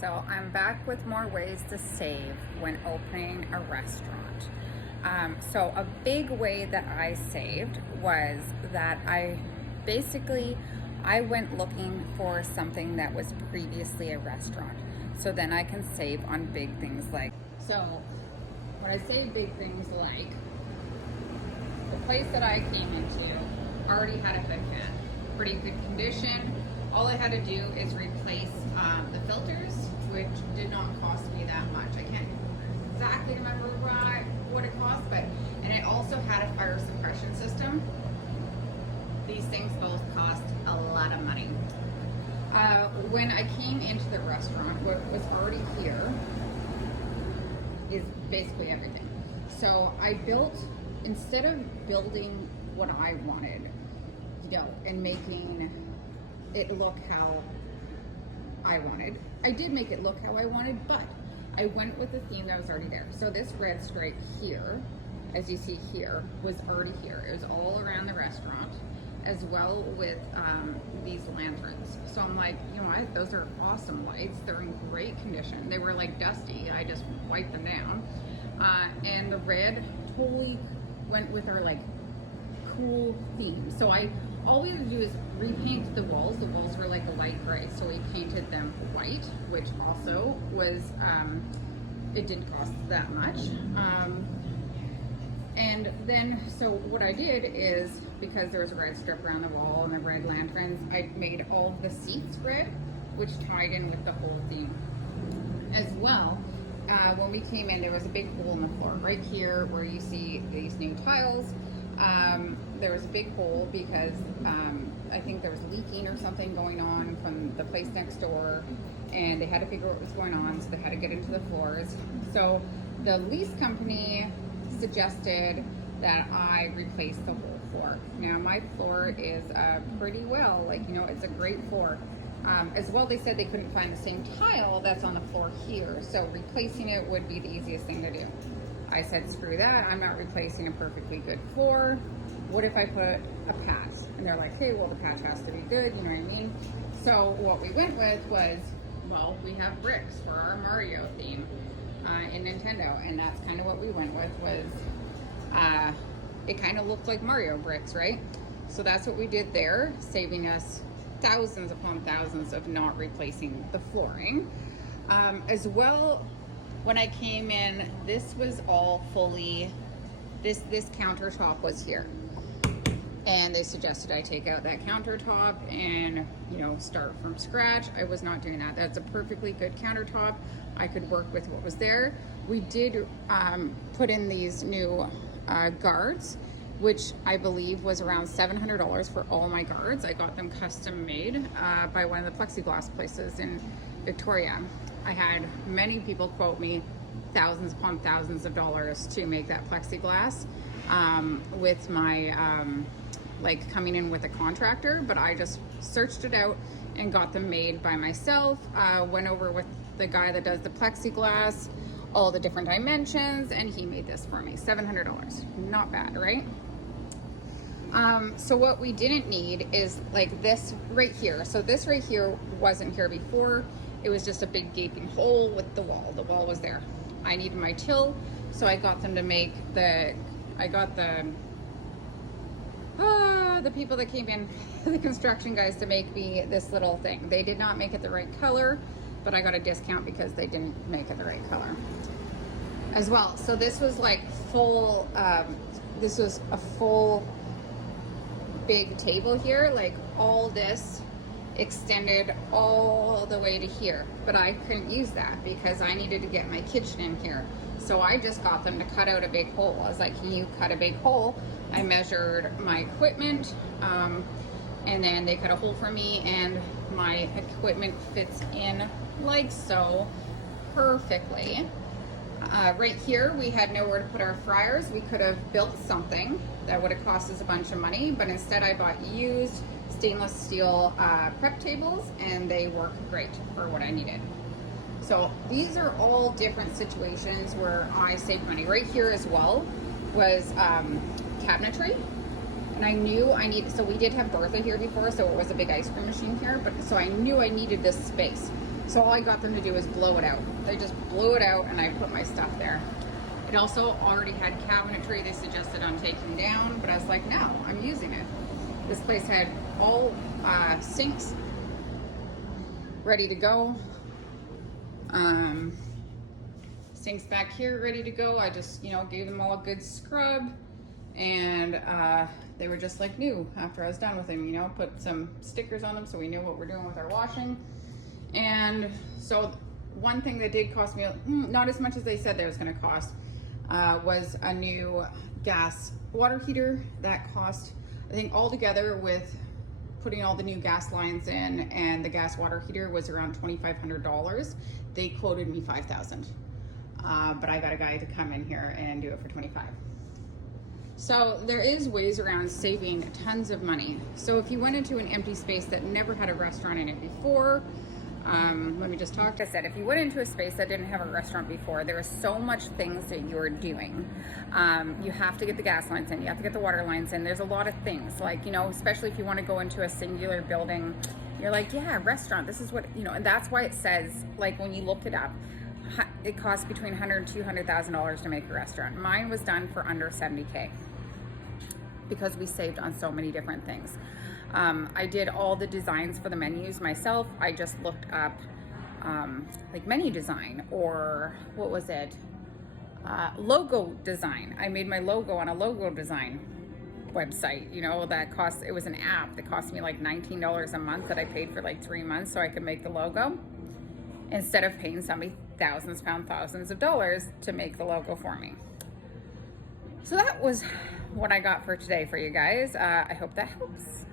So I'm back with more ways to save when opening a restaurant. So a big way that I saved was that I went looking for something that was previously a restaurant. So then I can save on big things like, so when I say big things like, the place that I came into already had a hood fan, pretty good condition. All I had to do is replace the filters, which did not cost me that much. I can't exactly remember what it cost, and it also had a fire suppression system. These things both cost a lot of money. When I came into the restaurant, what was already here is basically everything. So I built, instead of building what I wanted, and making it look how I wanted. I did make it look how I wanted, but I went with the theme that was already there. So this red stripe here, as you see here, was already here. It was all around the restaurant, as well with these lanterns. So I'm like, you know what, those are awesome lights. They're in great condition. They were like dusty. I just wiped them down. And the red totally went with our like cool theme. So all we had to do is repaint the walls. The walls were like a light gray, so we painted them white, which also was, it didn't cost that much. And then, so what I did is, because there was a red strip around the wall and the red lanterns, I made all of the seats red, which tied in with the whole theme. As well, when we came in, there was a big hole in the floor. Right here, where you see these new tiles, there was a big hole because I think there was leaking or something going on from the place next door, and they had to figure out what was going on, so they had to get into the floors. So the lease company suggested that I replace the whole floor. Now my floor is pretty well, it's a great floor. As well, they said they couldn't find the same tile that's on the floor here, so replacing it would be the easiest thing to do. I said, screw that, I'm not replacing a perfectly good floor. What if I put a patch? And they're like, hey, well, the patch has to be good, you know what I mean? So what we went with was, well, we have bricks for our Mario theme in Nintendo, and that's kind of what we went with, was it kind of looked like Mario bricks, right? So that's what we did there, saving us thousands upon thousands of not replacing the flooring. As well, when I came in, this was all fully, this countertop was here. And they suggested I take out that countertop and, start from scratch. I was not doing that. That's a perfectly good countertop. I could work with what was there. We did put in these new guards, which I believe was around $700 for all my guards. I got them custom made by one of the plexiglass places in Victoria. I had many people quote me thousands upon thousands of dollars to make that plexiglass with my coming in with a contractor, but I just searched it out and got them made by myself. Went over with the guy that does the plexiglass, all the different dimensions, and he made this for me. $700, not bad, right? So what we didn't need is like this right here. So this right here wasn't here before. It was just a big gaping hole with the wall. The wall was there. I needed my till, so I got them to make the people that came in, the construction guys, to make me this little thing. They did not make it the right color, but I got a discount because they didn't make it the right color as well. So this was like full, this was a full big table here, like all this extended all the way to here, but I couldn't use that because I needed to get my kitchen in here. So I just got them to cut out a big hole. I was like, can you cut a big hole? I measured my equipment, and then they cut a hole for me, and my equipment fits in like so perfectly. Right here, we had nowhere to put our fryers. We could have built something that would have cost us a bunch of money, but instead I bought used stainless steel prep tables, and they work great for what I needed. So these are all different situations where I saved money. Right here as well was cabinetry, and I knew I needed, so we did have Bertha here before, so it was a big ice cream machine here, but so I knew I needed this space. So all I got them to do is blow it out. They just blew it out and I put my stuff there. It also already had cabinetry they suggested on taking down, but I was like, no, I'm using it. This place had all sinks ready to go. Sinks back here ready to go. I just, gave them all a good scrub, and they were just like new after I was done with them, put some stickers on them so we knew what we're doing with our washing. And so one thing that did cost me, not as much as they said they was going to cost, was a new gas water heater. That cost, I think altogether with putting all the new gas lines in and the gas water heater, was around $2,500. They quoted me $5,000, but I got a guy to come in here and do it for $25. So there is ways around saving tons of money. So if you went into an empty space that never had a restaurant in it before, let me just talk. Like I said, if you went into a space that didn't have a restaurant before, there are so much things that you're doing. You have to get the gas lines in, you have to get the water lines in. There's a lot of things, like, especially if you want to go into a singular building, you're like, yeah, restaurant, this is what, and that's why it says, like, when you look it up, it costs between $100,000 and $200,000 to make a restaurant. Mine was done for under $70K because we saved on so many different things. I did all the designs for the menus myself. I just looked up like menu design, or what was it? Logo design. I made my logo on a logo design website, that cost, it was an app that cost me like $19 a month that I paid for like 3 months so I could make the logo, instead of paying somebody thousands of dollars to make the logo for me. So that was what I got for today for you guys. I hope that helps.